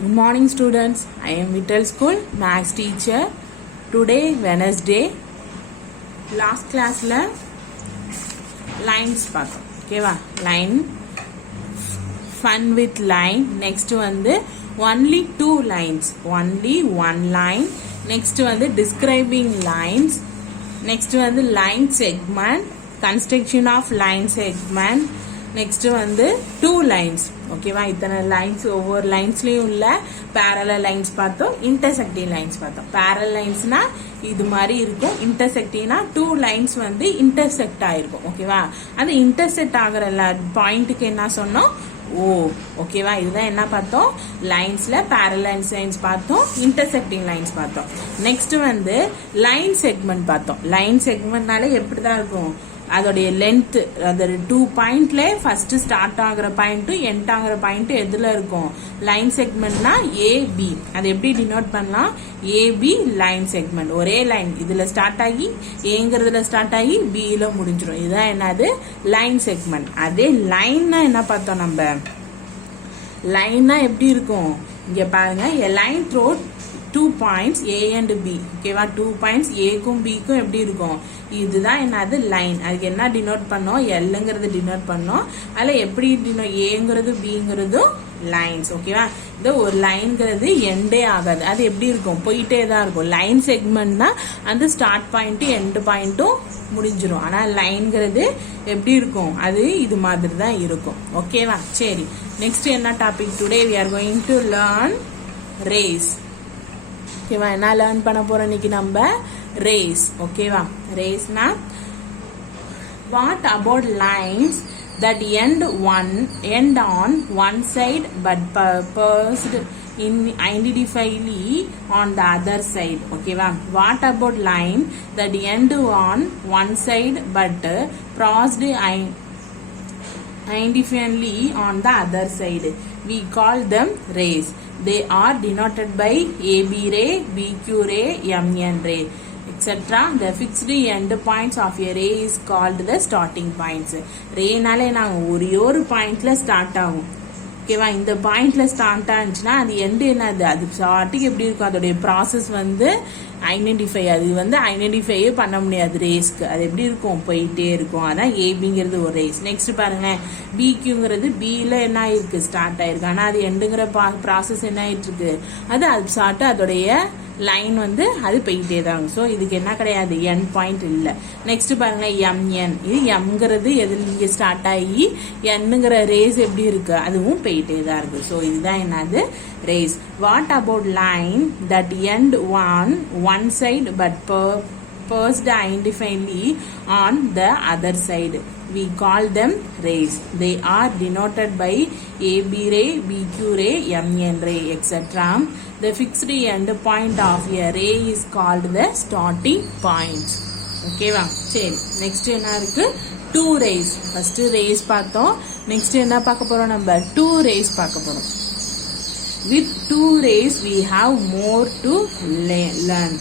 Good morning students. I am Vittal School Maths teacher. Today Wednesday. Last class la lines பார்த்தோம். ஓகேவா? line fun with line. Next வந்து only two lines. Only one line. Next வந்து describing lines. Next வந்து line segment. Construction of line segment. Next வந்து two lines. ஓகேவா? இத்தனை lines, ஒவ்வொரு லைன்ஸ்லயும் உள்ள பேரலல் லைன்ஸ் பார்த்தோம், இன்டர்செக்டிங் லைன்ஸ் பார்த்தோம். பேரலல் லைன்ஸ்னா இது மாதிரி இருக்கும், இன்டர்செக்டிங்னா டூ லைன்ஸ் வந்து இன்டர்செக்ட் ஆயிருக்கும். ஓகேவா? அந்த இன்டர்செக்ட் ஆகிற பாயிண்ட்டுக்கு என்ன சொன்னோம்? ஓ. ஓகேவா? இதுதான் என்ன பார்த்தோம்? லைன்ஸ்ல பேரலல் லைன்ஸ் பார்த்தோம், இன்டர்செக்டிங் லைன்ஸ் பார்த்தோம். நெக்ஸ்ட் வந்து லைன் செக்மெண்ட் பார்த்தோம். லைன் செக்மெண்ட்னால எப்படிதான் இருக்கும்? அதோடைய லென்த், அந்த 2 பாயிண்ட்ல ஃபர்ஸ்ட் ஸ்டார்ட் ஆகுற பாயிண்ட் எண்ட் ஆகுற பாயிண்ட் எதுல இருக்கும்? லைன் செக்மெண்ட்னா ஏபி. அதை எப்படி டினோட் பண்ணலாம்? AB line segment. ஒரே லைன் இதுல ஸ்டார்ட் ஆகி ஏங்கிறதுல ஸ்டார்ட் ஆகி பில முடிஞ்சிடும். இதுதான் என்னது? Line segment. அதே லைன்னா என்ன பார்த்தோம் நம்ம? லைன்னா எப்படி இருக்கும்? இங்க பாருங்க, a line through 2 points A and B. ஓகேவா? 2 points Aக்கும் Bக்கும் எப்படி இருக்கும்? இதுதான் என்னது? லைன். அதுக்கு என்ன டினோட் பண்ணோம்? எல்லுங்கிறது டினோட் பண்ணோம். அதில் எப்படி ஏங்கிறது பிங்கிறதும் லைன்ஸ். ஓகேவா? இது ஒரு லைன்ங்கிறது எண்டே ஆகாது, அது எப்படி இருக்கும்? போயிட்டே தான் இருக்கும். லைன் செக்மெண்ட்னா அந்த ஸ்டார்ட் பாயிண்ட்டும் எண்ட் பாயிண்ட்டும் முடிஞ்சிடும். ஆனால் லைன்ங்கிறது எப்படி இருக்கும்? அது இது மாதிரி தான் இருக்கும். ஓகேவா? சரி, நெக்ஸ்ட் என்ன topic? Today we are going to learn race. ஓகேவா? என்ன லேர்ன் பண்ண போறோம் இன்னைக்கு நம்ம? ரேஸ். ஓகேவா? ரேஸ்னா what about lines that end on one side but pursed indifferently on the other side. ஓகேவா? What about line that end on one side but crossed indifferently on the other side. We call them rays. They are denoted by AB ray, BQ ray, MN ray, etc. The fixed end points of a ray is called the starting points. ரேனாலே நாங்கள் ஒரு பாயிண்ட்ல start ஆகும். ஓகேவா? இந்த பாயிண்ட்ல start ஆச்சுன்னா அது end என்னது? அது ஸ்டார்டிங் எப்படி இருக்கும்? அதோடைய ப்ராசஸ் வந்து ஐடென்டிஃபை, அது வந்து ஐடென்டிஃபையே பண்ண முடியாது ரேஸ்க்கு. அது எப்படி இருக்கும்? போயிட்டே இருக்கும். அதான் ஏபிங்கிறது ஒரு ரேஸ். நெக்ஸ்ட் பாருங்க, பிக்யூங்கிறது பில என்ன ஆயிருக்கு? ஸ்டார்ட் ஆயிருக்கு. ஆனால் அது எண்டுங்கிற ப்ராசஸ் என்ன ஆயிட்டு இருக்கு? அது ஸ்டார்ட், அதோடைய லைன் வந்து அது போயிட்டே தான். ஸோ இதுக்கு என்ன கிடையாது? என் பாயிண்ட் இல்லை. நெக்ஸ்ட் பாருங்க, எம்என். இது எம்ங்கிறது எதுல ஸ்டார்ட் ஆகி என்னங்கிற ரேஸ் எப்படி இருக்கு? அதுவும் போயிட்டே தான் இருக்கு. ஸோ இதுதான் என்னது? Race. What about line that end one side but pursed indifferently on the other side? We call them rays. They are denoted by AB ray, BQ ray, MN ray, etc. The fixed end point of a ray is called the starting points. ஓகேவா? சரி, next என்ன இருக்கு? Two rays. First rays பார்த்தோம். Next என்ன பார்க்க போறோம்? நம்ம two race பார்க்க போறோம். With two rays we have more to learn.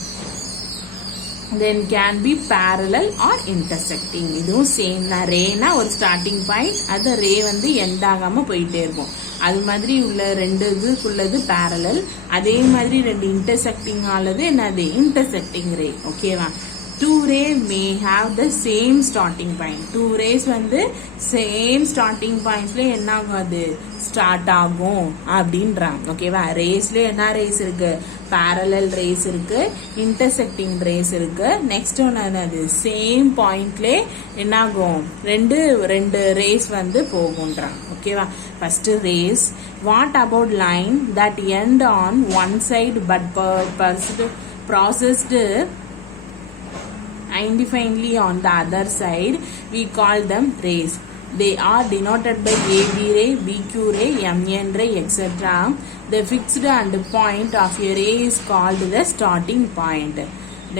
Then can be parallel or intersecting. இதுவும் சேம் தான். ரேனா ஒரு ஸ்டார்டிங் பாயிண்ட், அது ரே வந்து எண்ட் ஆகாம போயிட்டே இருக்கும். அது மாதிரி உள்ள ரெண்டு இதுக்குள்ளது பேரலல், அதே மாதிரி ரெண்டு இன்டர்செக்டிங் ஆனது என்னது? Intersecting ray. ஓகேவா? Two ray may have the same starting point. Two rays வந்து சேம் ஸ்டார்டிங் பாயிண்ட்ஸ்ல என்ன ஆகும்? அது ஸ்டார்ட் ஆகும் அப்படின்றாங்க. ஓகேவா? ரேஸ்ல என்ன ரேஸ் இருக்கு? பேரலல் ரேஸ் இருக்கு, இன்டர்செக்டிங் ரேஸ் இருக்கு. நெக்ஸ்ட் ஒன்று என்னது? சேம் பாயிண்ட்ல என்ன ஆகும்? ரெண்டு ரேஸ் வந்து போகும்ன்றாங்க. ஓகேவா? First race. What about line that end on one side but processed indifferently on the other side? We call them rays. They are denoted by AB ray, BQ ray, MN ray, etc. The fixed end point of a ray is called the starting point.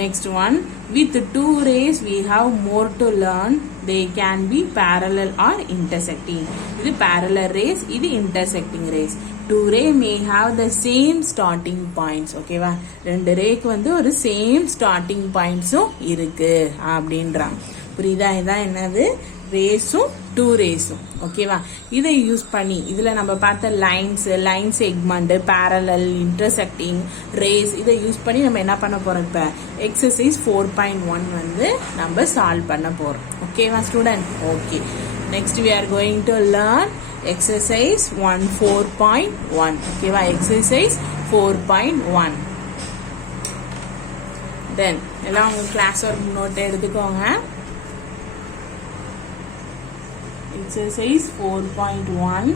Next one, with two rays we have more to learn. They can be parallel or intersecting. இது parallel rays, இது intersecting rays. Two ray may have the same starting points. ஓகேவா? ரெண்டு rack வந்து ஒரு same starting பாயிண்ட்ஸும் இருக்கு அப்படின்றாங்க. புரியுதா? இதான் என்னது ரேஸும் டூ ரேஸும். ஓகேவா? இதை யூஸ் பண்ணி இதில் நம்ம பார்த்த line segment, parallel, intersecting, race இதை யூஸ் பண்ணி நம்ம என்ன பண்ண போறோம்? இப்போ எக்ஸசைஸ் 4.1 வந்து நம்ம சால்வ் பண்ண போறோம். ஓகேவா student? Okay, next we are going to learn exercise 4.1. ஓகேவா? exercise 4.1. தென் எல்லாம் உங்க கிளாஸ் ஒர்க் நோட் எடுத்துக்கோங்க. Exercise 4.1.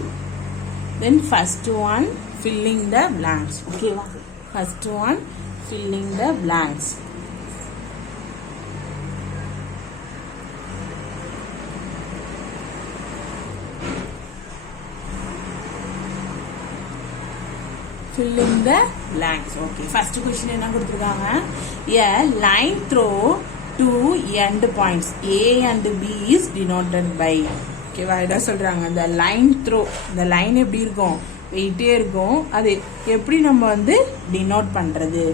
Then first one, filling the blanks. Okay, first one, filling the blanks. Filling the blanks. Okay, first question என்ன கொடுத்திருக்காங்க? A line through two end points A and B is denoted by. ஓகேவா? இதான் சொல்றாங்க, இந்த line throw, இந்த line எப்படி இருக்கும்? வெயிட்டே இருக்கும். அது எப்படி நம்ம வந்து டினோட் பண்றது?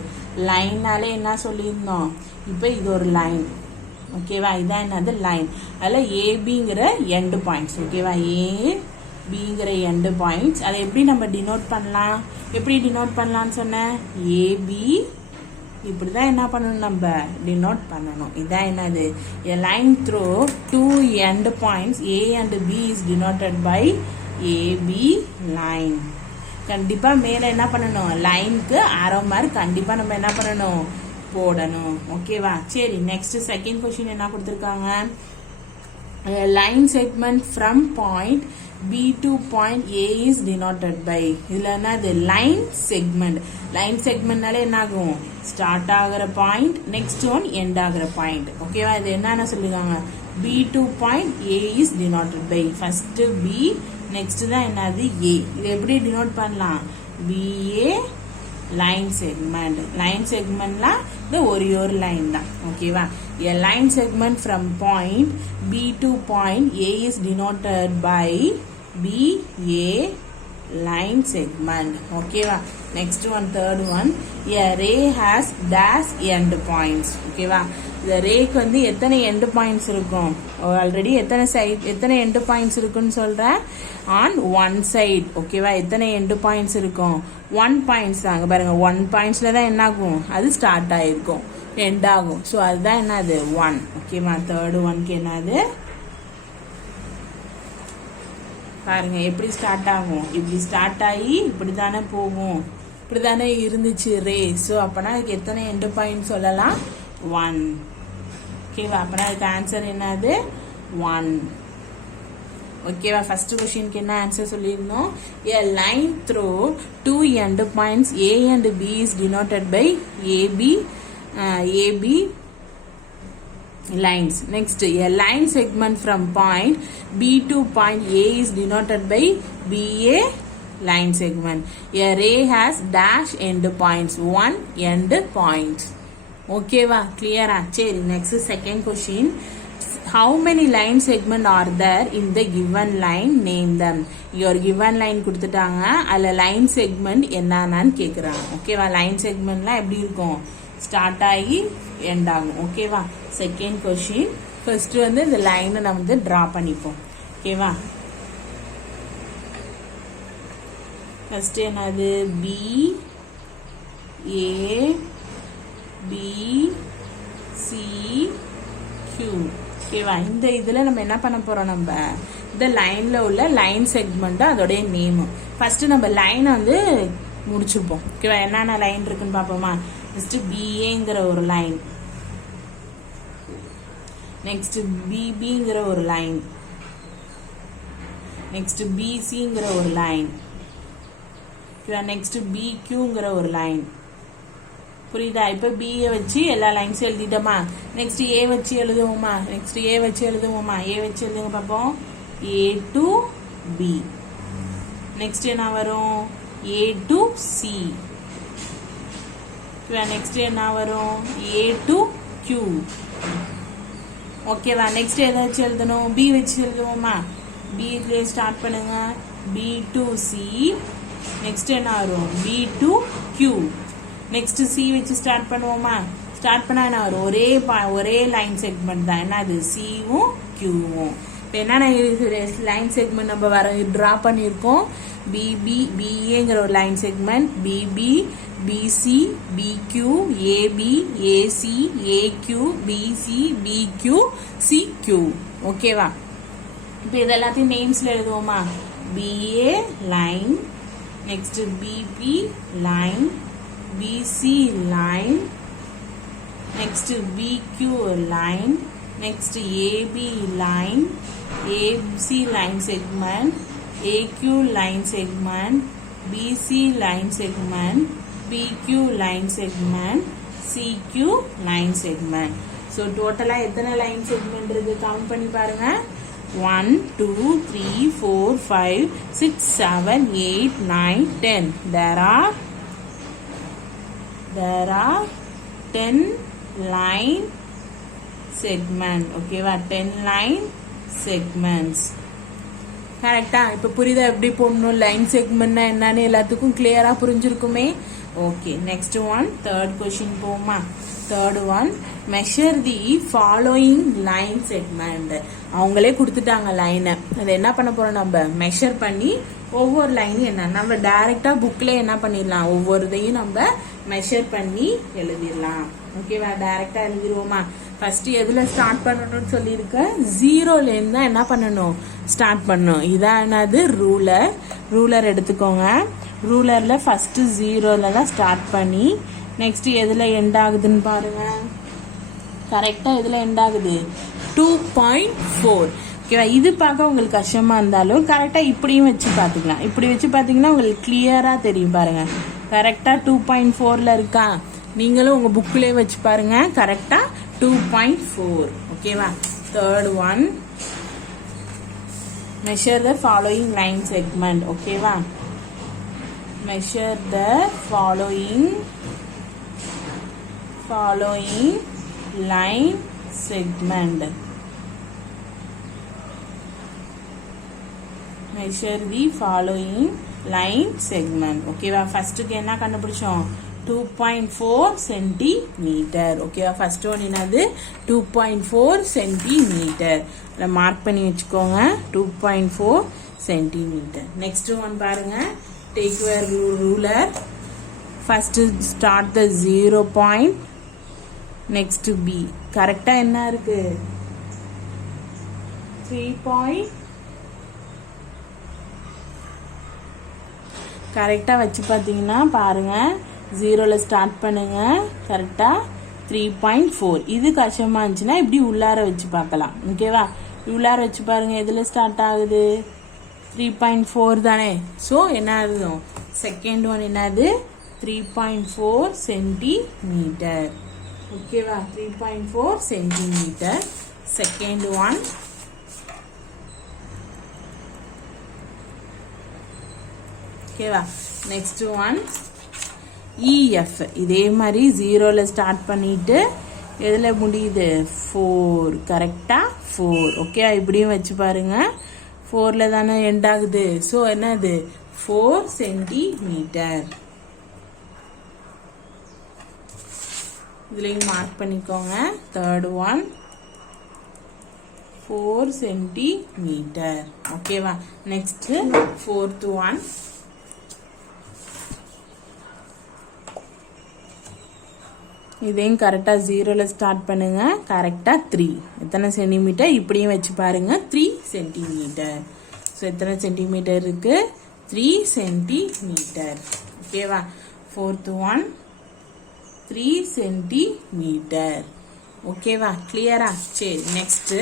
லைனாலே என்ன சொல்லியிருந்தோம்? இப்போ இது ஒரு லைன். ஓகேவா? இதான் என்னது லைன். அதில் ஏபிங்கிற எண்டு பாயிண்ட்ஸ். ஓகேவா? ஏபிங்கிற எண்டு பாயிண்ட்ஸ் அதை எப்படி நம்ம டினோட் பண்ணலாம்? எப்படி டினோட் பண்ணலாம்னு சொன்னேன்? ஏபி இப்படிதான் என்ன பண்ணணும்? நம்ம டினோட் பண்ணணும். இதான் என்னது? a line through two end points A and B is denoted by AB line. கண்டிப்பா மேல என்ன பண்ணணும்? லைனுக்கு ஆரோ மார்க் கண்டிப்பா நம்ம என்ன பண்ணணும்? போடணும். ஓகேவா? சரி, நெக்ஸ்ட் செகண்ட் क्वेश्चन என்ன கொடுத்திருக்காங்க? line segment from point B to point A is denoted by. இதுல என்னது? Line segment. லைன் செக்மெண்ட்னால என்ன ஆகும்? ஸ்டார்ட் ஆகிற பாயிண்ட், நெக்ஸ்ட் ஒன் எண்ட் ஆகிற பாயிண்ட். ஓகேவா? இது என்னன்னு சொல்லிருக்காங்க? B to point A is denoted by. First B, next தான் என்னது? A. இது எப்படி டினோட் பண்ணலாம்? BA line segment. லைன் செக்மெண்ட்ல இது ஒரு லைன் தான். ஓகேவா? A line segment from point B to point A is denoted by BA line segment. ஓகேவா? next one, third one, a ray has dash end points. ஓகேவா? இந்த ரேக்கு வந்து எத்தனை எண்ட் பாயிண்ட்ஸ் இருக்கும்? ஆல்ரெடி எத்தனை எண்ட் பாயிண்ட்ஸ் இருக்குன்னு சொல்றேன்? On one side. ஓகேவா? எத்தனை எண்ட் பாயிண்ட்ஸ் இருக்கும்? 1 பாயிண்ட்ஸ் தாங்க. பாருங்க, 1 பாயிண்ட்ஸ்ல தான் என்ன ஆகும்? அது ஸ்டார்ட் ஆயிருக்கும், எண்ட் ஆகும். ஸோ அதுதான் என்னது? 1. ஓகேவா? தேர்ட் ஒன்க்கு என்னது? பாருங்க எப்படி ஸ்டார்ட் ஆகும்? இப்படி ஸ்டார்ட் ஆகி இப்படி தானே போகும், இப்படி தானே இருந்துச்சு ரே. ஸோ அப்பனா அதுக்கு எத்தனை எண்ட் பாயிண்ட் சொல்லலாம்? 1. ஓகேவா? அப்பனா அதுக்கு ஆன்சர் என்னது? 1. ஓகேவா? ஃபர்ஸ்ட் क्वेश्चनக்கு என்ன ஆன்சர் சொல்லியிருந்தோம்? a line through two end points A and B is denoted by AB lines. Next, a line segment from point B to point A is denoted by BA line segment. A ray has dash end points, 1 end points. ஓகேவா? கிளியரா? சரி, next second question. How many line segment are there in the given line? Name them. Your given line கொடுத்துட்டாங்க, அதுல line segment என்னன்னு கேக்குறாங்க. ஓகேவா? Line செக்மெண்ட்லாம் எப்படி இருக்கும்? ஸ்டார்ட் ஆகி எண்ட் ஆகும். ஓகேவா? Second question. ஃபர்ஸ்ட் வந்து இந்த லைனை நம்ம வந்து டிரா பண்ணிப்போம். ஓகேவா? ஃபர்ஸ்ட் என்னது? B A B C Q. ஓகேவா? இந்த இதுல நம்ம என்ன பண்ண போறோம்? நம்ம இந்த லைன்ல உள்ள லைன் செக்மெண்ட் அதோட நேம். ஃபர்ஸ்ட் நம்ம லைனை வந்து முடிச்சுப்போம். ஓகேவா? என்னென்ன லைன் இருக்குன்னு பாப்போமா? ஃபர்ஸ்ட் BAங்கிற ஒரு லைன், நெக்ஸ்ட் BBங்கிற ஒரு லைன், நெக்ஸ்ட் BCங்கிற ஒரு லைன், நெக்ஸ்ட் BQங்கிற ஒரு லைன். புரியுதா? இப்ப B வச்சு எல்லா லைன்ஸும் எழுதிட்டோமா? நெக்ஸ்ட் A வச்சு எழுதுவோமா? நெக்ஸ்ட் A வச்சு எழுதுவோமா? A வச்சு எழுதுங்க பாப்போம். A to B. நெக்ஸ்ட் என்ன வரும்? A to C. நெக்ஸ்ட் என்ன வரும்? A to Q. ஓகேவா? நெக்ஸ்ட் எதை வச்சு எழுதணும்? B வச்சு எழுதுவோமா? B ஸ்டார்ட் பண்ணுங்க. B to C. நெக்ஸ்ட் என்ன வரும்? B to Q. Next C வச்சு ஸ்டார்ட் பண்ணுவோமா? ஸ்டார்ட் பண்ணா என்ன வரும், ஒரே லைன் செக்மெண்ட் தான். என்ன அது, சியும் கியூவும். இப்போ என்னென்ன லைன் செக்மெண்ட் நம்ம ட்ரா பண்ணியிருக்கோம், பிபி பிஏங்கிற ஒரு line segment, PB PC PQ AB AC AQ BC BQ CQ. ஓகேவா? இப்போ இது எல்லாத்தையும் நேம்ஸ்ல எழுதுவோமா, PA line, next PB line, PC line, next BQ line, next AB line, ABC line segment, AQ line segment, BC line segment, PQ line segment, CQ line segment. So total எத்தனை line segment இருக்கு count பண்ணி பாருங்க. 1 2 3 4 5 6 7 8 9 10. There are 10 line segment. ஓகேவா? 10 line segments. கரெக்டா? இப்போ புரியுதா எப்படி போடணும், லைன் செக்மெண்ட்னா என்னன்னு எல்லாத்துக்கும் கிளியரா புரிஞ்சிருக்குமே. Okay, next one, third question போமா. Third one, measure the following line segment. அவங்களே கொடுத்துட்டாங்க லைனை, அதை என்ன பண்ண போறோம், நம்ம மெஷர் பண்ணி ஒவ்வொரு லைனும் என்ன நம்ம டைரக்டா புக்ல என்ன பண்ணிடலாம், ஒவ்வொருதையும் நம்ம மெஷர் பண்ணி எழுதிடலாம். ஓகேவா? டைரக்டா எழுதிடுவோமா. ஃபர்ஸ்ட் எதுல ஸ்டார்ட் பண்ணணும்னு சொல்லியிருக்க, ஜீரோல இருந்து தான் என்ன பண்ணணும், ஸ்டார்ட் பண்ணணும். இதான் என்னது, ரூலர். ரூலர் எடுத்துக்கோங்க. ரூலர்ல ஃபர்ஸ்ட் ஜீரோல தான் ஸ்டார்ட் பண்ணி நெக்ஸ்ட் எதுல எண்ட் ஆகுதுன்னு பாருங்க. கரெக்டா எதுல எண்ட் ஆகுது, 2.4. ஓகேவா? இது பார்க்க உங்களுக்கு கஷ்டமா இருந்தாலும் கரெக்டா இப்படியும் வச்சு பாத்துக்கலாம். இப்படி வச்சு பாத்தீங்கன்னா உங்களுக்கு கிளியரா தெரியும். பாருங்க, கரெக்டா 2.4ல இருக்கா. நீங்களும் உங்க புக்லயே வச்சு பாருங்க. கரெக்டா 2.4. ஓகேவா? Third one, measure the following line segment. ஓகேவா? measure the following line segment. measure the following line segment. ஓகேவா? ஃபர்ஸ்ட்டுக்கு என்ன கண்டுபிடிச்சோம், 2.4 சென்டிமீட்டர். ஓகேவா? ஃபர்ஸ்ட் ஒன் என்னது, 2.4 சென்டிமீட்டர். மார்க் பண்ணி வச்சுக்கோங்க, 2.4 சென்டிமீட்டர். நெக்ஸ்ட் ஒன் பாருங்க, take your ruler. First start the 0 point, next B. கரெக்டா என்ன இருக்கு, 3. கரெக்டா வச்சு பார்த்தீங்கன்னா பாருங்க, ஜீரோல ஸ்டார்ட் பண்ணுங்க. கரெக்டா 3.4. இது கஷ்டமா இருந்துச்சுன்னா இப்படி உள்ளார வச்சு பார்க்கலாம். ஓகேவா? உள்ளார வச்சு பாருங்க, எதுல ஸ்டார்ட் ஆகுது, 3.4 தானே. ஸோ என்ன ஆகுதும், செகண்ட் ஒன் என்னது, 3.4 சென்டிமீட்டர். ஓகேவா? 3.4 சென்டிமீட்டர். Second one. ஓகேவா? Next one EF. இதே மாதிரி ஜீரோல ஸ்டார்ட் பண்ணிட்டு எதுல முடியுது, 4. கரெக்டா 4. ஓகே, இப்படியும் வச்சு பாருங்க, 4ல தானே எண்ட் ஆகுது. ஸோ என்னது, 4 சென்டிமீட்டர். இதுலயும் மார்க் பண்ணிக்கோங்க. Third one 4 centimetre. ஓகேவா? Next fourth one. இதையும் கரெக்டா ஜீரோல ஸ்டார்ட் பண்ணுங்க. கரெக்டா 3. எத்தனை சென்டிமீட்டர், இப்படியும் வச்சு பாருங்க, 3 சென்டிமீட்டர். ஸோ எத்தனை சென்டிமீட்டர் இருக்கு, 3 சென்டிமீட்டர். ஓகேவா? Fourth one 3 centimetre. ஓகேவா? கிளியரா? சரி, next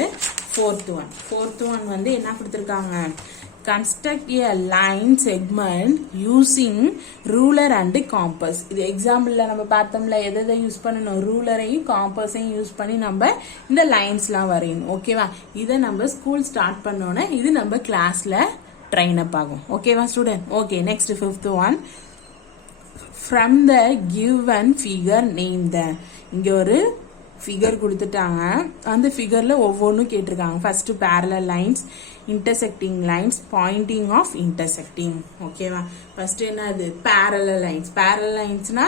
fourth one. Fourth one வந்து என்ன கொடுத்துருக்காங்க, construct a line segment using ruler and compass. இது எக்ஸாம்பிள்ல நம்ம பார்த்தோம்ல, எதை யூஸ் பண்ணணும், ரூலரையும் காம்பஸையும் யூஸ் பண்ணி நம்ம இந்த லைன்ஸ்லாம் வரையணும். ஓகேவா? இதை நம்ம ஸ்கூல் ஸ்டார்ட் பண்ணோன்னே இது நம்ம கிளாஸ்ல ட்ரெயின் அப் ஆகும். ஓகேவா student? Okay, next fifth one. From the given figure name the. இங்க ஒரு ஃபிகர் கொடுத்துட்டாங்க. அந்த ஃபிகரில் ஒவ்வொன்றும் கேட்டிருக்காங்க. First parallel lines, intersecting lines, pointing of intersecting. ஓகேவா? ஃபர்ஸ்ட் என்னது? Parallel lines. பேரலல் லைன்ஸ்னா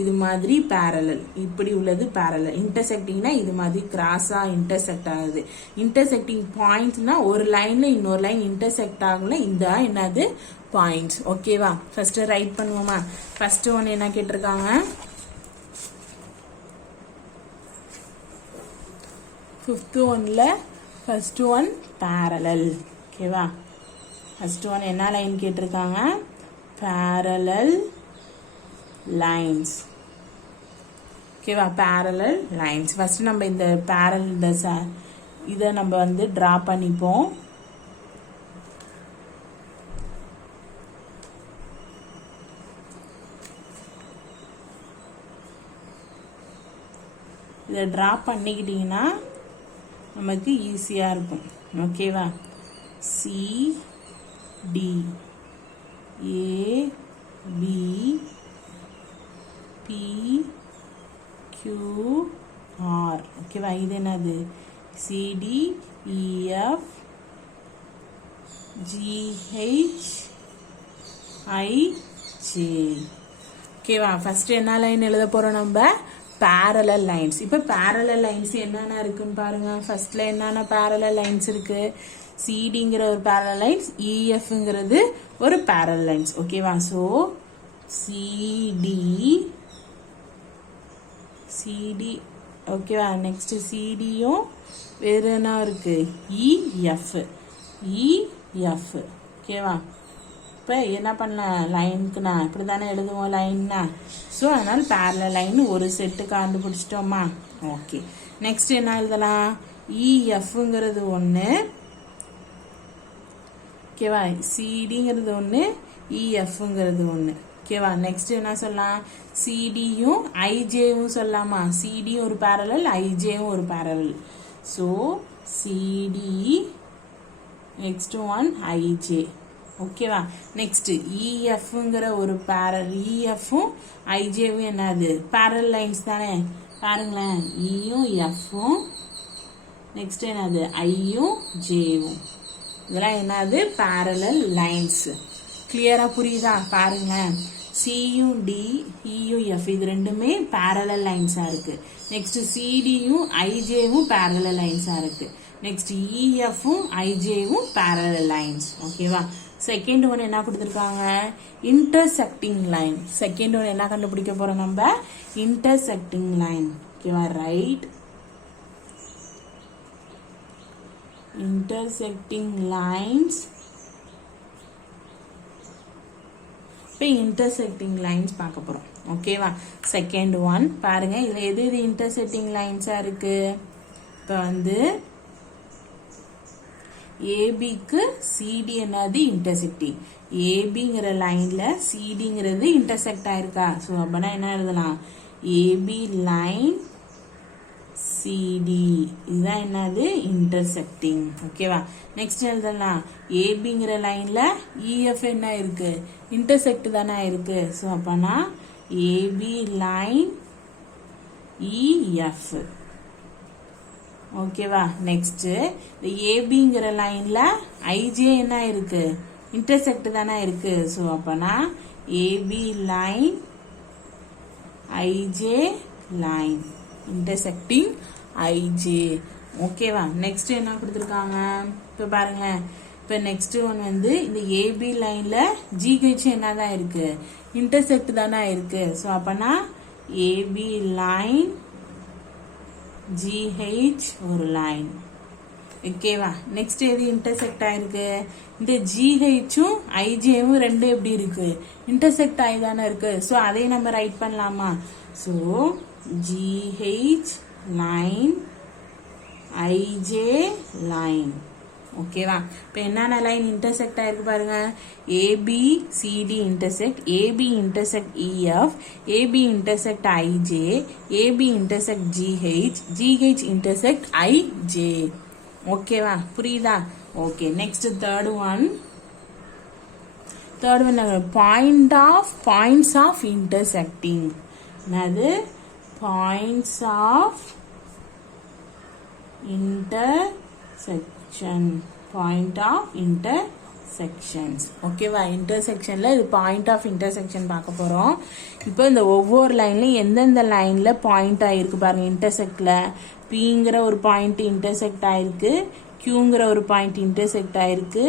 இது மாதிரி பேரலல், இப்படி உள்ளது பேரலல். இன்டர்செக்டிங்னா இது மாதிரி கிராஸா இன்டர்செக்ட் ஆகுது. இன்டர்செக்டிங் பாயிண்ட்ஸ்னா ஒரு லைன்ல இன்னொரு லைன் இன்டர்செக்ட் ஆகும்ல, இந்த என்னது? பாயிண்ட்ஸ். ஓகேவா? ஃபர்ஸ்ட் ரைட் பண்ணுவோமா? ஃபர்ஸ்ட் ஒன் என்ன கேட்டிருக்காங்க? ஃபிஃப்த் ஒன்ல ஃபர்ஸ்ட் ஒன் பேரலல். ஓகேவா? ஃபர்ஸ்ட் ஒன் என்ன லைன் கேட்டிருக்காங்க? Parallel lines. ஓகேவா? Parallel lines. ஃபர்ஸ்ட் நம்ம இந்த பேரலல் இதை நம்ம வந்து டிரா பண்ணிப்போம். இதை டிரா பண்ணிக்கிட்டீங்கன்னா நமக்கு ஈஸியாக இருக்கும். ஓகேவா? CD AB PQR. ஓகேவா? இது என்னது? CDEF GHIJ. ஓகேவா? ஃபர்ஸ்ட் என்ன லைன் எழுத போறோம் நம்ம? Parallel lines. இப்போ பேரலல் லைன்ஸ் என்னென்ன இருக்குன்னு பாருங்க. ஃபர்ஸ்ட்ல என்னென்ன பேரலல் லைன்ஸ் இருக்கு? சிடிங்கிற ஒரு பேரலல் லைன்ஸ், இஎஃப்ங்கிறது ஒரு பேரலல் லைன்ஸ். ஓகேவா? ஸோ சிடி ஓகேவா? நெக்ஸ்ட் சிடியும் வேற என்ன இருக்கு? இஎஃப். ஓகேவா? இப்போ என்ன பண்ணலாம்? லைனுக்குண்ணா இப்படி தானே எழுதுவோம் லைன்னா. ஸோ அதனால பேரலல் லைன் ஒரு செட்டு கண்டுபிடிச்சிட்டோமா? ஓகே. நெக்ஸ்ட் என்ன எழுதலாம்? இஎஃப்ங்கிறது ஒன்று. ஓகேவா? சிடிங்கிறது ஒன்று, இஎஃப்ங்கிறது ஒன்று. ஓகேவா? நெக்ஸ்ட் என்ன சொல்லலாம்? சிடியும் ஐஜேவும் சொல்லலாமா? சிடியும் ஒரு பேரலல், ஐஜேவும் ஒரு parallel. So CD, next one IJ. ஓகேவா? நெக்ஸ்ட் இஎஃப்ங்கிற ஒரு இஎஃப்பும் ஐஜேவும் என்னது? பேரலல் லைன்ஸ் தானே. பாருங்களேன், இயும் எஃப்பும், நெக்ஸ்ட் என்னது? ஐயும் ஜேவும். இதெல்லாம் என்னது? Parallel lines. கிளியரா புரியுதா? பாருங்களேன், சியும் டி, இயும் எஃப் இது ரெண்டுமே பேரலல் லைன்ஸா இருக்கு. நெக்ஸ்ட் சிடியும் ஐஜேவும் பேரலல் லைன்ஸா இருக்கு. நெக்ஸ்ட் இஎஃப்பும் ஐஜேவும் பேரலல் லைன்ஸ். ஓகேவா? செகண்ட் ஒன் என்ன கொடுத்துருக்காங்க? Intersecting line. செகண்ட் ஒன் என்ன கண்டுபிடிக்க போறோம் நம்ம? Intersecting line. ஓகேவா? ரைட். Intersecting lines. இப்போ இன்டர்செக்டிங் லைன்ஸ் பார்க்க போறோம். ஓகேவா? செகண்ட் ஒன் பாருங்க, இதுல எது எது இன்டர்செக்டிங் லைன்ஸா இருக்கு? இப்போ வந்து ஏபிக்கு சிடி என்னது? இன்டர்செக்டிங். ஏபிங்கிற லைன்ல சிடிங்கிறது இன்டர்செக்ட் ஆயிருக்கா? ஸோ அப்பனா என்ன எழுதலாம்? ஏபி லைன் சிடி, இதுதான் என்னது? இன்டர்செக்டிங். ஓகேவா? நெக்ஸ்ட் எழுதலாம், ஏபிங்கிற லைன்ல இஎஃப் என்ன இருக்கு? இன்டர்செக்ட் தானே இருக்கு. ஸோ அப்பனா ஏபி லைன் இஎஃப். ஓகேவா? நெக்ஸ்ட் ஏபிங்கிற லைன்ல ஐஜே என்ன இருக்கு? இன்டர்செக்ட் தானே இருக்கு. ஸோ அப்பனா ஏபி லைன் ஐஜே லைன், இன்டர்செக்டிங் ஐஜே. ஓகேவா? நெக்ஸ்ட் என்ன கொடுத்துருக்காங்க? இப்போ பாருங்களேன், இப்போ நெக்ஸ்ட் ஒன் வந்து இந்த ஏபி லைன்ல ஜிஹெச் என்னதான் இருக்கு? இன்டர்செக்ட் தானே இருக்கு. ஸோ அப்பனா ஏபி லைன் ஜிஹெச் ஒரு லைன். ஓகேவா? நெக்ஸ்ட் எது இன்டர்செக்ட் ஆயிருக்கு? இந்த ஜிஹெச்சும் ஐஜேவும் ரெண்டும் எப்படி இருக்கு? இன்டர்செக்ட் ஆகி தானே இருக்கு. ஸோ அதையும் நம்ம ரைட் பண்ணலாமா? So GH line IJ line. ஓகேவா? இப்போ என்னென்ன லைன் இன்டர்செக்ட் ஆயிருக்கு பாருங்க. AB CD intersect, AB intersect EF, AB intersect IJ, AB intersect GH, GH intersect IJ. ஓகேவா? புரியுதா? Okay. Next third one points of intersecting. என்னது? Points of intersection, point of intersections. ஓகேவா, இன்டர்செக்ஷன்ல இது பாயிண்ட் ஆஃப் இன்டர்செக்ஷன் பார்க்க போறோம். இப்போ இந்த ஒவ்வொரு லைன்லயும் எந்தெந்த லைன்ல பாயிண்ட் ஆயிருக்கு பாருங்க. இன்டர்செக்ட்ல பிங்கிற ஒரு பாயிண்ட் இன்டர்செக்ட் ஆயிருக்கு, கியூங்கிற ஒரு பாயிண்ட் இன்டர்செக்ட் ஆயிருக்கு,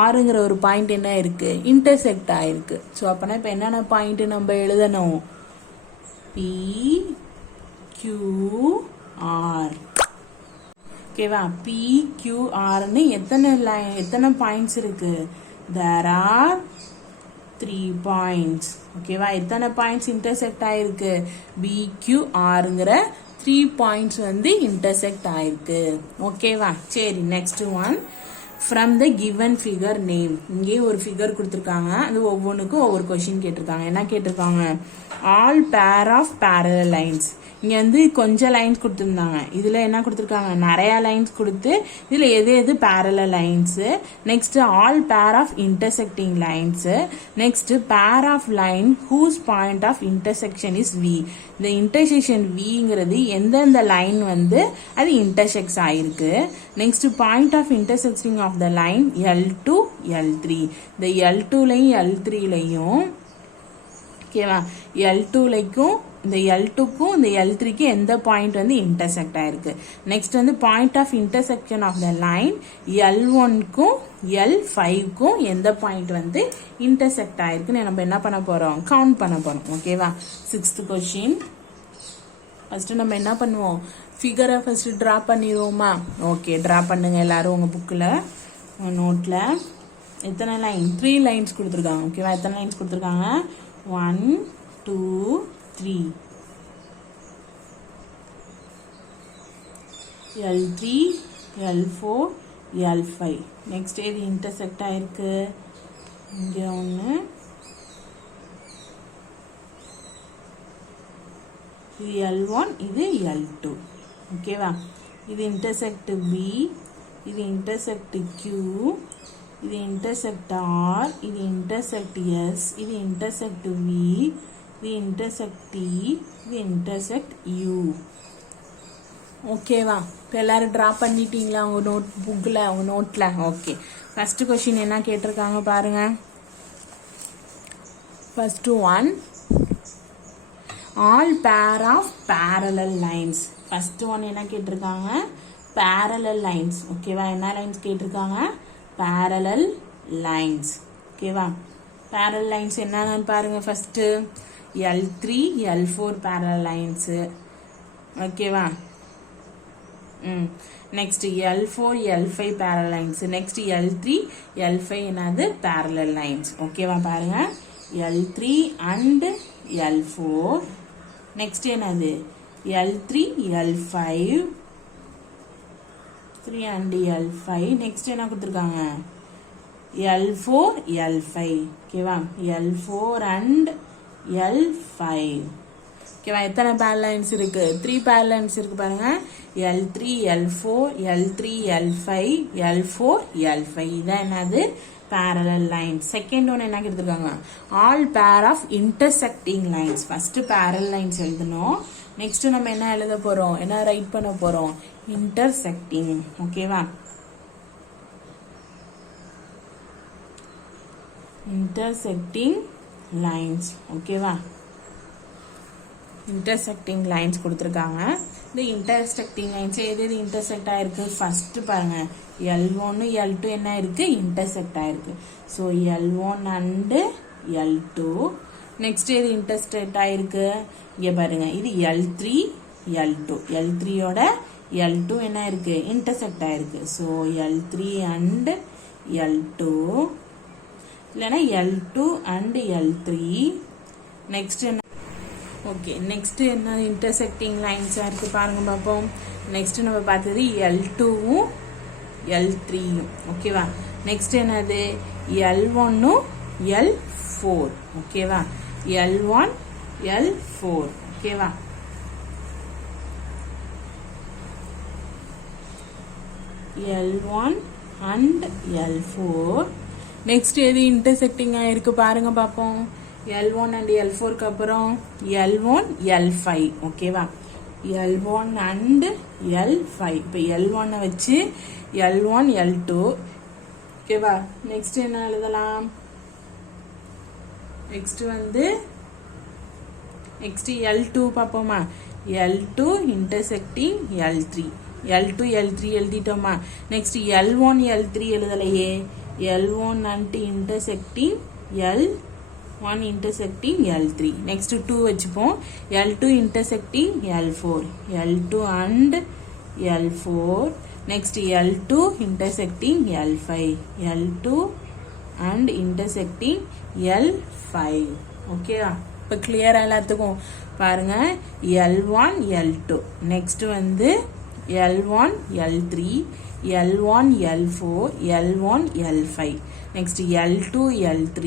ஆறுங்கிற ஒரு பாயிண்ட் என்ன இருக்கு, இன்டர்செக்ட் ஆயிருக்கு. ஸோ அப்பனா இப்போ என்னென்ன பாயிண்ட் நம்ம எழுதணும், பி கியூ ஆர். ஓகேவா, பி கியூ ஆர்னு எத்தனை பாயிண்ட்ஸ் இருக்கு, தேர் ஆர் 3 பாயிண்ட்ஸ். ஓகேவா, எத்தனை பாயிண்ட்ஸ் இன்டர்செக்ட் ஆயிருக்கு, பி கியூ ஆருங்கிற 3 பாயிண்ட்ஸ் வந்து இன்டர்செக்ட் ஆயிருக்கு. ஓகேவா, சரி next one, from the given figure name. இங்கே ஒரு ஃபிகர் கொடுத்துருக்காங்க, அது ஒவ்வொன்றுக்கும் ஒவ்வொரு கொஸ்டின் கேட்டிருக்காங்க. என்ன கேட்டிருக்காங்க, all pair of parallel lines. இங்கே வந்து கொஞ்சம் லைன்ஸ் கொடுத்துருந்தாங்க, இதில் என்ன கொடுத்துருக்காங்க, நிறையா லைன்ஸ் கொடுத்து இதில் எது எது parallel lines, next all pair of intersecting lines, next pair of line whose point of intersection is V. இந்த இன்டர்செக்ஷன் விங்கிறது எந்தெந்த லைன் வந்து அது இன்டர்செக்ட்ஸ் ஆயிருக்கு. Next point of intersecting of the line L2 L3. இந்த L2லையும் L3லையும் ஓகேவா, L2லைக்கும் இந்த L2க்கும் இந்த L3க்கும் எந்த பாயிண்ட் வந்து இன்டர்செக்ட் ஆயிருக்கு. நெக்ஸ்ட் வந்து point of intersection of the line L1க்கும் L5க்கும் எந்த பாயிண்ட் வந்து இன்டர்செக்ட் ஆயிருக்குன்னு நம்ம என்ன பண்ண போறோம், கவுண்ட் பண்ண போறோம். ஓகேவா, 6th கொஸ்டின். ஃபர்ஸ்ட் நம்ம என்ன பண்ணுவோம், ஃபிகரை ஃபர்ஸ்ட் டிரா பண்ணிடுவோமா. ஓகே, டிரா பண்ணுங்க எல்லாரும் உங்க புக்கில் நோட்ல. எத்தனை லைன், 3 லைன்ஸ் கொடுத்துருக்காங்க. ஓகேவா, எத்தனை லைன்ஸ் கொடுத்துருக்காங்க, 1 2 3. L3 L4 L5. நெக்ஸ்ட் இது இன்டர்செக்ட் ஆயிருக்கு, இங்க ஒன்று, இது L1 இது L2. ஓகேவா, இது இன்டர்செக்ட் B, இது இன்டர்செக்ட் Q, இது இன்டர்செக்ட் R, இது இன்டர்செக்ட் S, இது இன்டர்செக்ட் V, இது இன்டர்செக்ட் T, இது இன்டர்செக்ட் U. ஓகேவா, இப்போ எல்லாரும் ட்ரா பண்ணிட்டீங்களா உங்க நோட் புக்கில், உங்க நோட்ல. ஓகே, ஃபர்ஸ்ட் கொஸ்டின் என்ன கேட்டிருக்காங்க பாருங்க. First one, all pair of parallel lines. First one என்ன கேட்டிருக்காங்க, பேரலல் லைன்ஸ். ஓகேவா, என்ன லைன்ஸ் கேட்டிருக்காங்க, பேரலல் லைன்ஸ். ஓகேவா, பேரலல் லைன்ஸ் என்னன்னு பாருங்க. First L3 L4 parallel lines. ஓகேவா, next L4 L5 parallel lines. Next L3 L5 என்னது, பேரலல் லைன்ஸ். ஓகேவா, பாருங்க L3 and L4. நெக்ஸ்ட் என்னது, L3 L5, 3 and L5. Next என்ன கொடுத்துருக்காங்க, L4 L5. ஓகேவா, L4 and L5. ஓகேவா, எத்தனை பேரலல் லைன்ஸ் இருக்கு, 3 பேரலல் லைன்ஸ் இருக்கு பாருங்க. L3 L4 L3 L5 L4 L5. இதான் என்னது, parallel lines. Second one என்ன கொடுத்திருக்காங்க, all pair of intersecting lines. First parallel lines எழுதணும். Next நம்ம என்ன எழுத போறோம், என்ன ரைட் பண்ண போறோம், intersecting. ஓகேவா, intersecting lines. ஓகேவா, intersecting lines கொடுத்திருக்காங்க. இந்த intersecting lines எது intersect ஆயிருக்கு, first பாருங்க L1 L2 என்ன இருக்கு, intersect ஆயிருக்கு. So L1 and L2. next எது intersect ஆயிருக்கு, இங்க பாருங்க இது L3 L2. L3 ஓட L2 என்ன இருக்கு, intersect ஆயிருக்கு. So L3 and L2 இல்லனா L2 and L3. next என்ன, ஓகே நெக்ஸ்ட் என்ன இன்டர்செக்டிங் லைன்ஸ் இருக்கு பாருங்க பாப்போம். நெக்ஸ்ட் நம்ம பார்த்தது L2வும் L3யும். ஓகேவா, நெக்ஸ்ட் என்னது L1ம் L4. ஓகேவா, L1 L4. ஓகேவா, L1 and L4. நெக்ஸ்ட் எது இன்டர்செக்டிங் ஆயிருக்கு பாருங்க பாப்போம். L1 and L4 க்கு அப்புறம் L1 L5. ஓகேவா, L1 and L5. இப்போ L1 வச்சு L1 L2 ஓகேவா. நெக்ஸ்ட் என்ன எழுதலாம்? நெக்ஸ்ட் வந்து L2 பார்ப்போமா. L2 intersecting L3. L2 L3 எழுதிட்டோமா. நெக்ஸ்ட் L1 L3 எழுதலையே. L1 and intersecting L1 intersecting L3. Next 2 வச்சுப்போம். L2 intersecting L4. L2 and L4. Next L2 intersecting L5. L2 and intersecting L5. ஓகேவா. இப்போ கிளியரா எல்லாத்துக்கும் பாருங்க. L1 L2. நெக்ஸ்ட் வந்து L1 L3, L1 L4, L1 L5. Next L2 L3,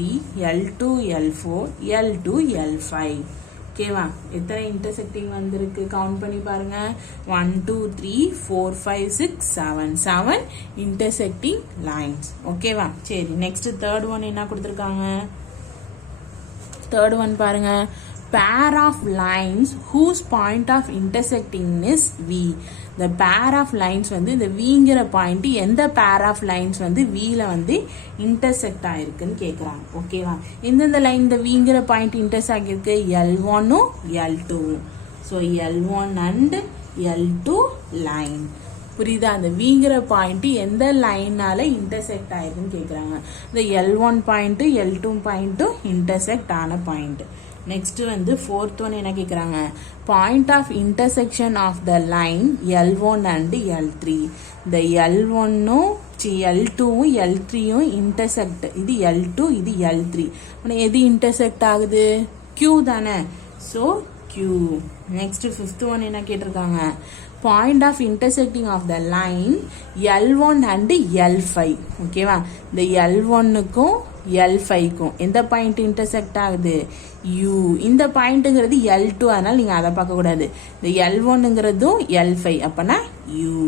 L2 L4, L2 L5. ஓகேவா. எத்தனை intersecting வந்திருக்கு count பண்ணி பாருங்க. 1 2 3 4 5 6 7 7 இன்டர்செக்டிங் லைன்ஸ். ஓகேவா. சரி, நெக்ஸ்ட் தேர்ட் ஒன் என்ன கொடுத்துருக்காங்க? தேர்ட் ஒன் பாருங்க. pair of lines whose point of intersecting is V. The pair of lines வந்து இந்த Vங்கிற பாயிண்ட் எந்த pair of lines வந்து Vல வந்து intersect ஆயிருக்குன்னு கேக்குறாங்க. ஓகேவா. எந்தெந்த லைன் இந்த Vங்கிற பாயிண்ட் intersect ஆகிருக்கு? L1 L2. So L1 and L2 line. புரியுதா? அந்த Vங்கிற பாயிண்ட் எந்த லைனால intersect ஆயிருக்குன்னு கேக்குறாங்க. இந்த L1 point L2 point intersect ஆன பாயிண்ட். நெக்ஸ்ட் வந்து ஃபோர்த் ஒன் என்ன கேட்குறாங்க? Point of intersection of the line L1 and L3. இந்த L1ம் L2வும் L3யும் இன்டர்செக்ட். இது L2, இது L3. ஆனால் எது இன்டர்செக்ட் ஆகுது? Q தானே. So Q. Next fifth one என்ன கேட்டிருக்காங்க? Point of intersecting of the line L1 and L5. ஓகேவா. இந்த L1க்கும் L5க்கும் எந்த பாயிண்ட் இன்டர்செக்ட் ஆகுது? U. இந்த பாயிண்ட்ங்கிறது L2, அதனால நீங்க அதை பார்க்க கூடாது. இந்த L1ங்கிறதும் L5, அப்பனா U.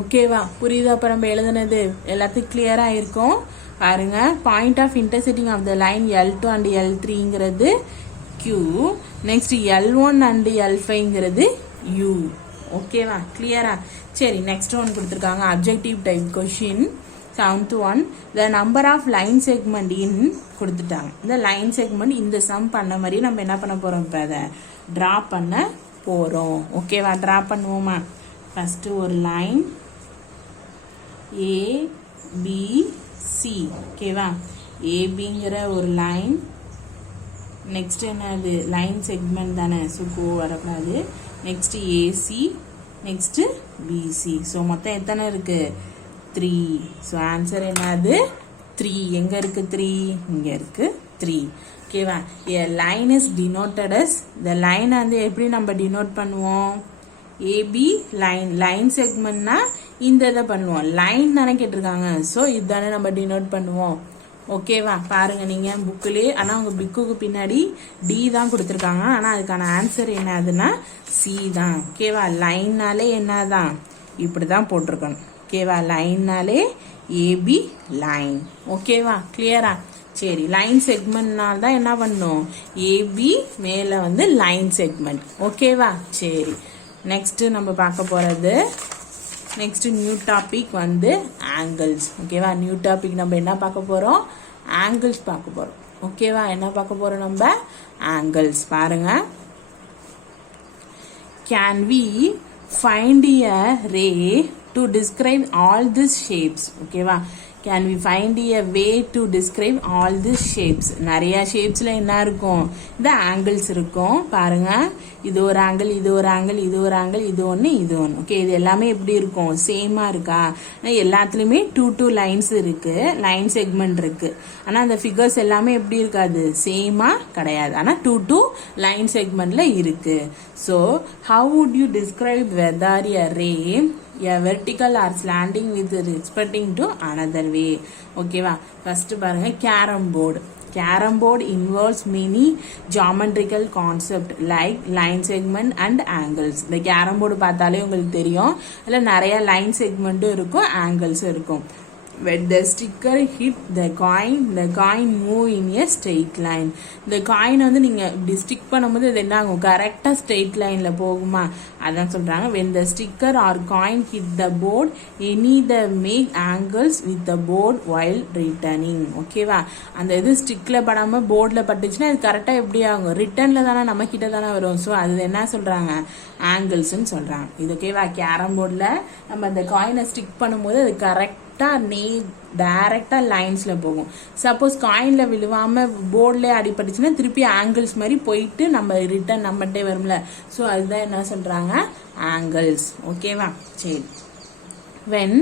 ஓகேவா. புரியுதா? அப்ப நம்ம எழுதுனது எல்லாத்துக்கும் கிளியரா இருக்கும் பாருங்க. Point of intersecting of the line L2 and L3ங்கிறது Q. நெக்ஸ்ட் L1 அண்ட் L5ங்கிறது U. ஓகேவா. கிளியரா? சரி, நெக்ஸ்ட் ஒன் கொடுத்துருக்காங்க. Objective type question. 7th one, the number of line segment in கொடுத்துட்டாங்க. இந்த லைன் செக்மெண்ட் இந்த சம் பண்ண மாதிரி நம்ம என்ன பண்ண போறோம்? இப்போ அதை டிரா பண்ண போறோம். ஓகேவா. டிரா பண்ணுவோமா. ஃபர்ஸ்ட் ஒரு லைன் ABC. ஓகேவா. ஏபிங்கிற ஒரு லைன். நெக்ஸ்ட் என்னது? லைன் செக்மெண்ட் தானே. சுக்கோ வரக்கூடாது. Next AC. Next BC. So மொத்தம் எத்தனை இருக்கு? 3. ஸோ ஆன்சர் என்னது? 3. எங்க இருக்கு 3? இங்க இருக்கு 3. ஓகேவா. A line is denoted as, the line வந்து எப்படி நம்ம டினோட் பண்ணுவோம்? AB line. லைன் செக்மெண்ட்னா இந்த இதை பண்ணுவோம். லைன் தானே கேட்டிருக்காங்க. ஸோ இதுதானே நம்ம டினோட் பண்ணுவோம். ஓகேவா. பாருங்க நீங்க புக்கிலே, ஆனா உங்க புக்குக்கு பின்னாடி D தான் கொடுத்துருக்காங்க. ஆனா அதுக்கான ஆன்சர் என்னதுன்னா C தான். ஓகேவா. லைன்னாலே என்னதான் இப்படிதான் போட்டிருக்கணும். ஓகேவா. லைன்னாலே ஏபி லைன். ஓகேவா. கிளியரா? சரி, லைன் செக்மெண்ட்னால தான் என்ன பண்ணும்? ஏபி மேல வந்து லைன் செக்மெண்ட். ஓகேவா. சரி, நெக்ஸ்ட் நம்ம பார்க்க போறது நெக்ஸ்ட் நியூ டாபிக் வந்து ஆங்கிள்ஸ். ஓகேவா. நியூ டாபிக் நம்ம என்ன பார்க்க போறோம்? ஆங்கிள்ஸ் பார்க்க போறோம். ஓகேவா. என்ன பார்க்க போறோம் நம்ம? ஆங்கிள்ஸ். பாருங்க. Can we find a ray to describe all these shapes? ஓகேவா. Can we find a way to describe all these shapes? நிறைய ஷேப்ஸ்ல என்ன இருக்கும்? இந்த ஆங்கிள்ஸ் இருக்கும். பாருங்க, இது ஒரு ஆங்கிள், இது ஒரு ஆங்கிள், இது ஒரு ஆங்கிள், இது ஒன்று, இது ஒன்று. ஓகே, இது எல்லாமே எப்படி இருக்கும்? சேமா இருக்கா? எல்லாத்துலயுமே 2 லைன்ஸ் இருக்கு, லைன் செக்மெண்ட் இருக்கு. ஆனா அந்த ஃபிகர்ஸ் எல்லாமே எப்படி இருக்காது? சேமா கிடையாது. ஆனா 2 லைன் செக்மெண்ட்ல இருக்கு. So how would you describe whether a ray a vertical or slanting with respecting to another way? ஓகேவா. ஃபர்ஸ்ட் பாருங்க, carrom board. Carom board involves many geometrical concept like line segment and angles. இந்த carrom board பார்த்தாலே உங்களுக்கு தெரியும், அதில் நிறைய line செக்மெண்ட்டும் இருக்கும், ஆங்கிள்ஸும் இருக்கும். when the sticker hit the coin move in a straight line. இந்த காயின் வந்து நீங்க இப்படி ஸ்டிக் பண்ணும்போது இது என்ன ஆகும், கரெக்டா ஸ்ட்ரெயிட் லைன்ல போகுமா, அதான் சொல்றாங்க. when the sticker or coin hit the board any the make angles with the board while returning. ஓகேவா, அந்த இது ஸ்டிக்ல படாம போர்ட்ல பட்டுச்சுன்னா இது கரெக்டா எப்படி ஆகும், ரிட்டர்ன்ல தானே நம்ம கிட்ட தானே வரும். ஸோ அது என்ன சொல்றாங்க, ஆங்கிள்ஸ்ன்னு சொல்றாங்க. இது ஓகேவா, கேரம் போர்ட்ல நம்ம அந்த காயினை ஸ்டிக் பண்ணும்போது அது கரெக்டா டைரக்டா லைன்ஸ்ல போகும். சப்போஸ் காயின்ல விழுவாம போர்ட்ல அடிபட்டுச்சுன்னா திருப்பி ஆங்கிள்ஸ் மாதிரி போயிட்டு நம்ம ரிட்டர்ன் நம்மகிட்டே வரும்ல. ஸோ அதுதான் என்ன சொல்றாங்க, ஆங்கிள்ஸ். ஓகேவா, சரி. when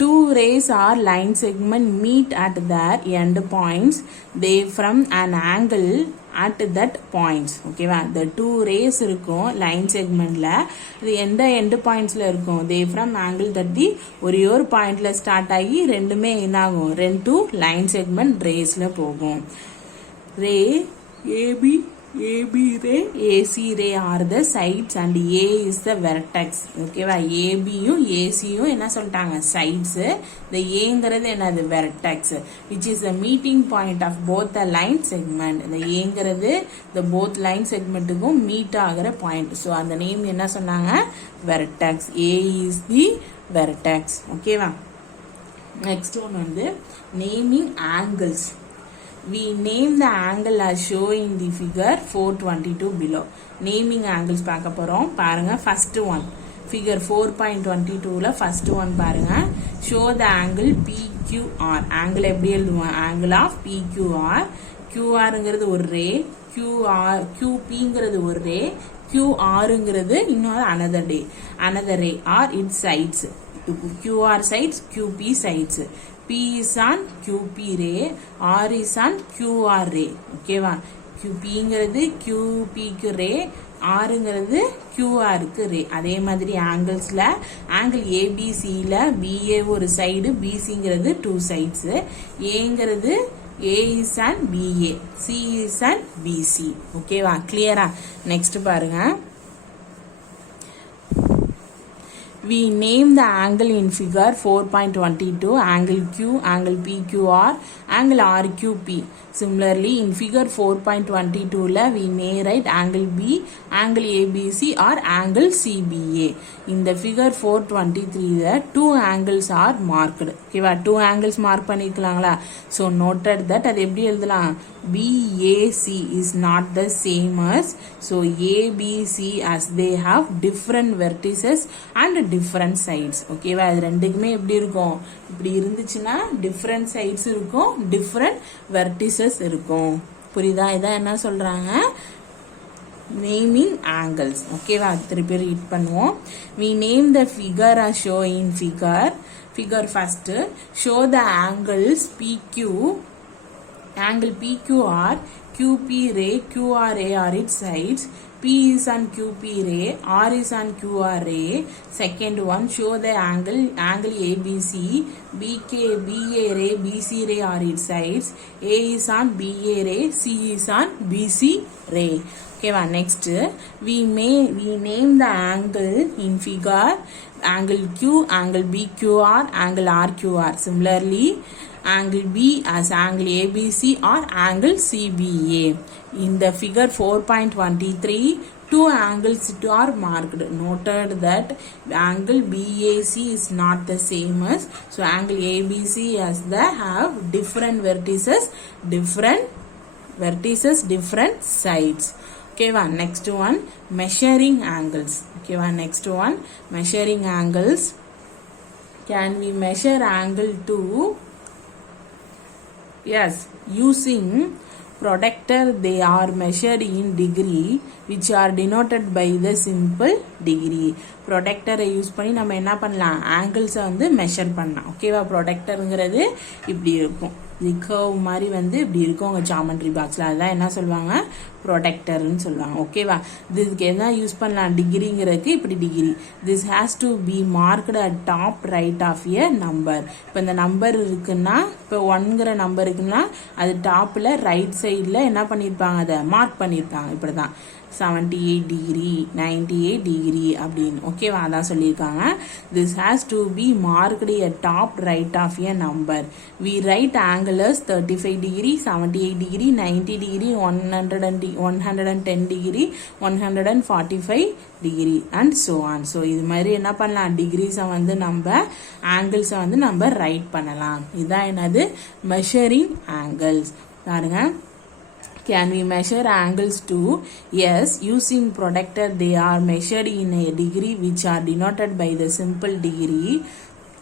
two rays or line segment meet at their end points they from an angle at that points. ஓகேவா, the two rays இருக்கும் லைன் செக்மெண்ட்ல, இது எந்த எண்ட் பாயிண்ட்ஸ்ல இருக்கும், they from angle that the ஒரே ஒரு பாயிண்ட்ல ஸ்டார்ட் ஆகி ரெண்டுமே என்ன ஆகும், ரெண்டு லைன் செக்மெண்ட் ரேஸ்ல போகும். ரே AB ray AC ray are the sides and A is the vertex. ஓகேவா, ABயும் ACயும் என்ன சொல்லிட்டாங்க, sides. the Aங்கிறது என்னது, vertex, which is the meeting point of both the line segment. the Aங்கிறது the both line segmentக்கும் meet ஆகிற point. so அந்த name என்ன சொன்னாங்க, vertex. A is the vertex. ஓகேவா, next one வந்து naming angles. We name the angle as shown in the figure 422 below. Naming angles பார்க்க போறோம். பாருங்க, first one figure 4.22ல first one பாருங்க. show the angle PQR. angle எப்படி எழுதுவோம், angle of PQR. QRங்கிறது ஒரு ரே, QPங்கிறது ஒரு ரே, QRங்கிறது இன்னொரு another ray or its sides. QR sides, QP sides. P is on QP ray, R is on QR ray. ஓகேவா, QPங்கிறது QPக்கு ரே, Rங்கிறது QRக்கு ray. அதே மாதிரி ஆங்கிள்ஸ்ல ஆங்கிள் ABCல BA ஒரு சைடு, BCங்கிறது டூ சைட்ஸ், Aங்கிறது A is on BA, C is on BC. ஓகேவா, கிளியரா. நெக்ஸ்ட் பாருங்க, we name the angle in figure 4.22 angle Q, angle PQR, angle RQP. Similarly, in figure 4.22 la we may write angle B, angle ABC or angle CBA. In the figure 423 la two angles are marked. Okay, two angles mark பண்ணிக்கலாங்களா. So noted that அது எப்படி எழுதலாம், BAC is not the same as, so ABC as they have different vertices and different sides. ஓகேவா, இது ரெண்டுக்குமே எப்படி இருக்கும், இப்படி இருந்துச்சுன்னா different sides இருக்கும், different vertices இருக்கும். புரியுதா, இதான் என்ன சொல்றாங்க, naming angles. ஓகேவா, திருப்பி ரீட் பண்ணுவோம். we name the figure as show in figure first show the angles PQ, angle PQR, QP ray, QR ray are its sides, P is on QP ray, R is on QR ray. Second one, show the angle ABC, BA ray, BC ray are its sides, A is on BA ray, C is on BC ray. Okay, next we name the angle in figure angle Q, angle BQR, angle RQR. Similarly, angle B as angle ABC or angle CBA. In the figure 4.23, two angles are marked. Noted that angle BAC is not the same as, so angle ABC as they have different vertices, different sides. Okay, next one, measuring angles. Okay, next one, measuring angles. Can we measure angle to? Yes, using protractor they are measured in degree which are denoted by the simple degree. ப்ரொடெக்டரை use பண்ணி நம்ம என்ன பண்ணலாம், ஆங்கிள்ஸை வந்து measure பண்ணலாம். ஓகேவா, ப்ரொடெக்டருங்கிறது இப்படி இருக்கும். இது கர்வ் மாதிரி வந்து இப்படி இருக்கும் உங்கள் ஜாமெண்ட்ரி பாக்ஸில். அதுதான் என்ன சொல்லுவாங்க, ப்ரொடெக்டர்னு சொல்லுவாங்க. ஓகேவா, இதுக்கு எதனா யூஸ் பண்ணலாம் டிகிரிங்கிறதுக்கு. இப்படி degree, this has to be marked at top right of a number. இப்போ இந்த நம்பர் இருக்குன்னா, இப்போ 1ங்கிற நம்பர் இருக்குன்னா அது டாப்பில் ரைட் சைடில் என்ன பண்ணியிருப்பாங்க, அதை மார்க் பண்ணியிருப்பாங்க. இப்படி தான் 78 டிகிரி 98 டிகிரி அப்படின்னு. ஓகேவா, அதான் சொல்லியிருக்காங்க. This has to be marked a top right of a number. We write angle as 35 degree 78 degree 90 degree 110 degree 145 degree and so on. So இது மாதிரி என்ன பண்ணலாம், டிகிரிஸை வந்து நம்ம ஆங்கிள்ஸை வந்து நம்ம ரைட் பண்ணலாம். இதுதான் என்னது, மெஷரிங் ஆங்கிள்ஸ். பாருங்க, can we measure angles too? Yes, using protractor they are measured in a degree which are denoted by the simple degree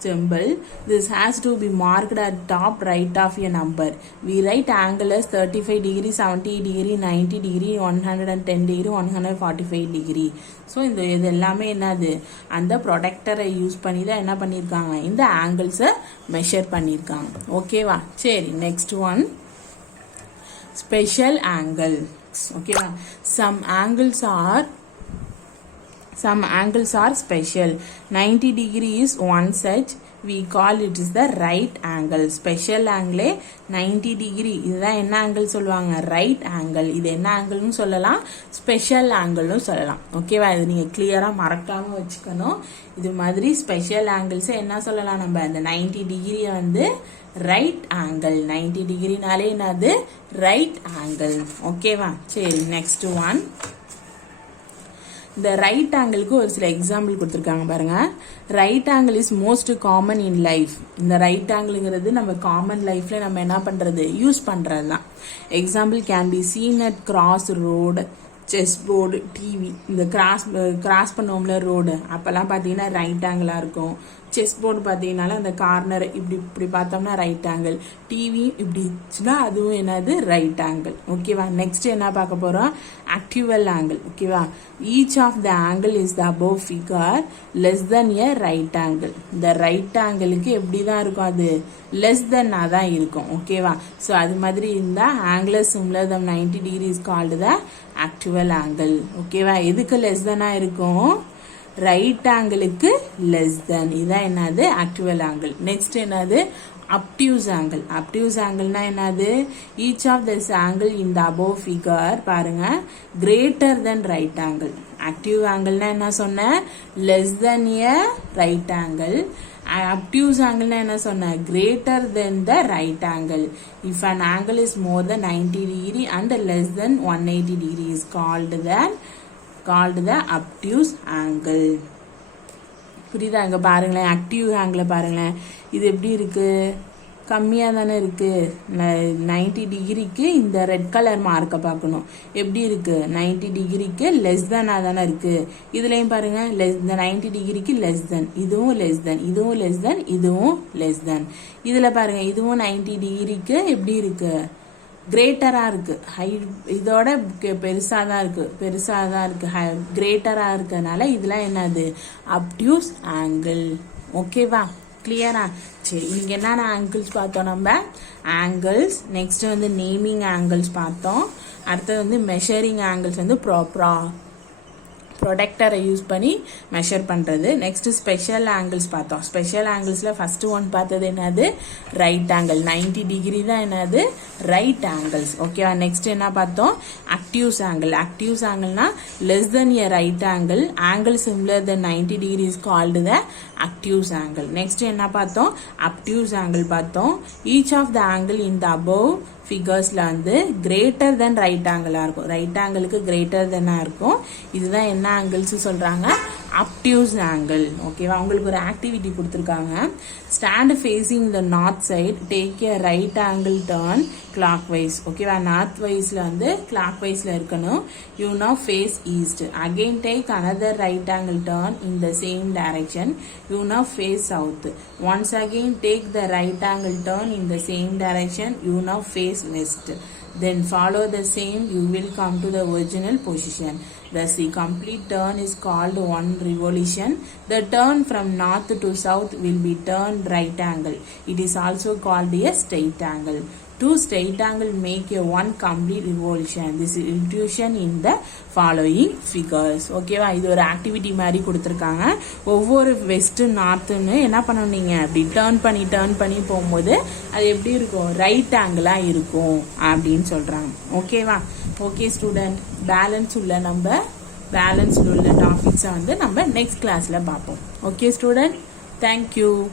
symbol. This has to be marked at top right of a number. We write angle as 35 degree 70 degree 90 degree 110 degree 145 degree. So இது எல்லாமே என்னது, அந்த ப்ரொடெக்டரை use பண்ணி தான் என்ன பண்ணியிருக்காங்க, இந்த ஆங்கிள்ஸை measure பண்ணியிருக்காங்க. ஓகேவா, சரி, next one special angles. Okay, some angles are special. 90 degree is one such. We call it is the right angle. Special angle 90 degree. இதுதான் என்ன ஆங்கிள் சொல்லுவாங்க, ரைட் ஆங்கிள். இது என்ன ஆங்கிள்னு சொல்லலாம், ஸ்பெஷல் ஆங்கிள்னு சொல்லலாம். ஓகேவா, இது நீங்க கிளியரா மறக்காம வச்சுக்கணும். இது மாதிரி ஸ்பெஷல் ஆங்கிள்ஸ் என்ன சொல்லலாம், நம்ம அந்த 90 டிகிரியை வந்து ரைட் ஆங்கிள். 90 டிகிரினாலே என்னது, ரைட் ஆங்கிள். ஓகேவா, சரி, நெக்ஸ்ட் ஒன். இந்த ரைட் ஆங்கிளுக்கு ஒரு சில எக்ஸாம்பிள் கொடுத்துருக்காங்க பாருங்க. Right angle is most common in life. இந்த ரைட் ஆங்கிள்ங்கிறது நம்ம காமன் லைஃப்ல நம்ம என்ன பண்றது, யூஸ் பண்றது தான். Example can be seen at cross road, chess board, TV. இந்த கிராஸ் பண்ணுவோம்ல ரோடு, அப்பெல்லாம் பார்த்தீங்கன்னா ரைட் ஆங்கிளாக இருக்கும். செஸ் போர்டு பார்த்தீங்கன்னால அந்த கார்னர் இப்படி பார்த்தோம்னா ரைட் ஆங்கிள். டிவி இப்படி இருந்துச்சுன்னா அதுவும் என்னது, ரைட் ஆங்கிள். ஓகேவா, நெக்ஸ்ட் என்ன பார்க்க போகிறோம், ஆக்டிவல் ஆங்கிள். ஓகேவா, each of the angle is the above figure less than a right angle. இந்த ரைட் ஆங்கிளுக்கு எப்படி தான் இருக்கும், அது லெஸ் தென்னாக தான் இருக்கும். ஓகேவா, ஸோ அது மாதிரி இருந்தால் angle similar the 90 degree is called the acute angle. ஓகேவா, எதுக்கு லெஸ் தென்னாக இருக்கும், ரைட் ஆங்கிளுக்கு லெஸ் தென். இதான் என்னது, ஆக்டிவல் ஆங்கிள். நெக்ஸ்ட் என்னது, அப்டியூஸ் ஆங்கிள். அப்டியூஸ் ஆங்கிள்னா என்னது, each of this angle in the above figure பாருங்க greater than right angle. Acute ஆங்கிள்னா என்ன சொன்ன, less than a right angle. Obtuse ஆங்கிள்னா என்ன சொன்ன, greater than the right angle. If an angle is more than 90 degree and less than 180 degree is called the obtuse angle. புரியுதா, இங்க பாருங்களேன், active angle பாருங்களேன், இது எப்படி இருக்கு, கம்மியாக தானே இருக்கு. 90 டிகிரிக்கு இந்த ரெட் கலர் மார்க்கை பார்க்கணும், எப்படி இருக்கு, 90 டிகிரிக்கு லெஸ் தென்னாக தானே இருக்கு. இதுலையும் பாருங்க, இந்த 90 டிகிரிக்கு லெஸ் தென், இதுவும் லெஸ் தென், இதுவும் லெஸ் தென், இதுவும் லெஸ் தென். இதில் பாருங்க, இதுவும் 90 டிகிரிக்கு எப்படி இருக்கு, கிரேட்டரா இருக்கு. இதோட பெருசா தான் இருக்கு, கிரேட்டரா இருக்கனால இதெல்லாம் என்னது, அப்டியூஸ் ஆங்கிள். ஓகேவா, கிளியரா, சரி. இன்னைக்கு என்னென்ன ஆங்கிள்ஸ் பார்த்தோம், நம்ம ஆங்கிள்ஸ். நெக்ஸ்ட் வந்து நேமிங் ஆங்கிள்ஸ் பார்த்தோம். அடுத்தது வந்து மெஷரிங் ஆங்கிள்ஸ் வந்து ப்ரொடெக்டரை யூஸ் பண்ணி மெஷர் பண்ணுறது. நெக்ஸ்ட் ஸ்பெஷல் ஆங்கிள்ஸ் பார்த்தோம். ஸ்பெஷல் ஆங்கிள்ஸில் ஃபர்ஸ்ட் ஒன் பார்த்தது என்னது, ரைட் ஆங்கிள். 90 டிகிரி தான் என்னது, ரைட் ஆங்கிள்ஸ். ஓகேவா, நெக்ஸ்ட் என்ன பார்த்தோம், அக்டியூஸ் ஆங்கிள். அக்டியூஸ் ஆங்கிள்னா less than a right angle. Angle similar than 90 degree is called the acute angle. Next என்ன பார்த்தோம், அப்டியூஸ் ஆங்கிள் பார்த்தோம். Each of the angle in the above ஃபிகர்ஸில் வந்து கிரேட்டர் தென் ரைட் ஆங்கிளாக இருக்கும். Right ஆங்கிளுக்கு greater தென்னாக இருக்கும். இதுதான் என்ன ஆங்கிள்ஸ் சொல்கிறாங்க, அப்டியூஸ் ஆங்கிள். ஓகேவா, உங்களுக்கு ஒரு ஆக்டிவிட்டி கொடுத்துருக்காங்க. Stand facing the north side, take a right angle turn clockwise. ஓகேவா, நார்த் வைஸில் வந்து கிளாக் வைஸில் இருக்கணும். You now face east. Again take another right angle turn in the same direction. You now face south. Once again take the right angle turn in the same direction. You now face west. then follow the same, you will come to the original position. Thus, the complete turn is called one revolution. The turn from north to south will be turned right angle. It is also called a straight angle. Two straight angle make a one complete revolution. This is intuition in the following figures. ஓகேவா, இது ஒரு activity மாதிரி கொடுத்துருக்காங்க. ஒவ்வொரு west நார்த்துன்னு என்ன பண்ணீங்க, அப்படி turn பண்ணி போகும்போது அது எப்படி இருக்கும், ரைட் ஆங்கிளா இருக்கும் அப்படின்னு சொல்றாங்க. ஓகேவா. ஓகே ஸ்டூடெண்ட், பேலன்ஸ் உள்ள டாபிக்ஸை வந்து நம்ம நெக்ஸ்ட் கிளாஸ்ல பார்ப்போம். Okay student, thank you.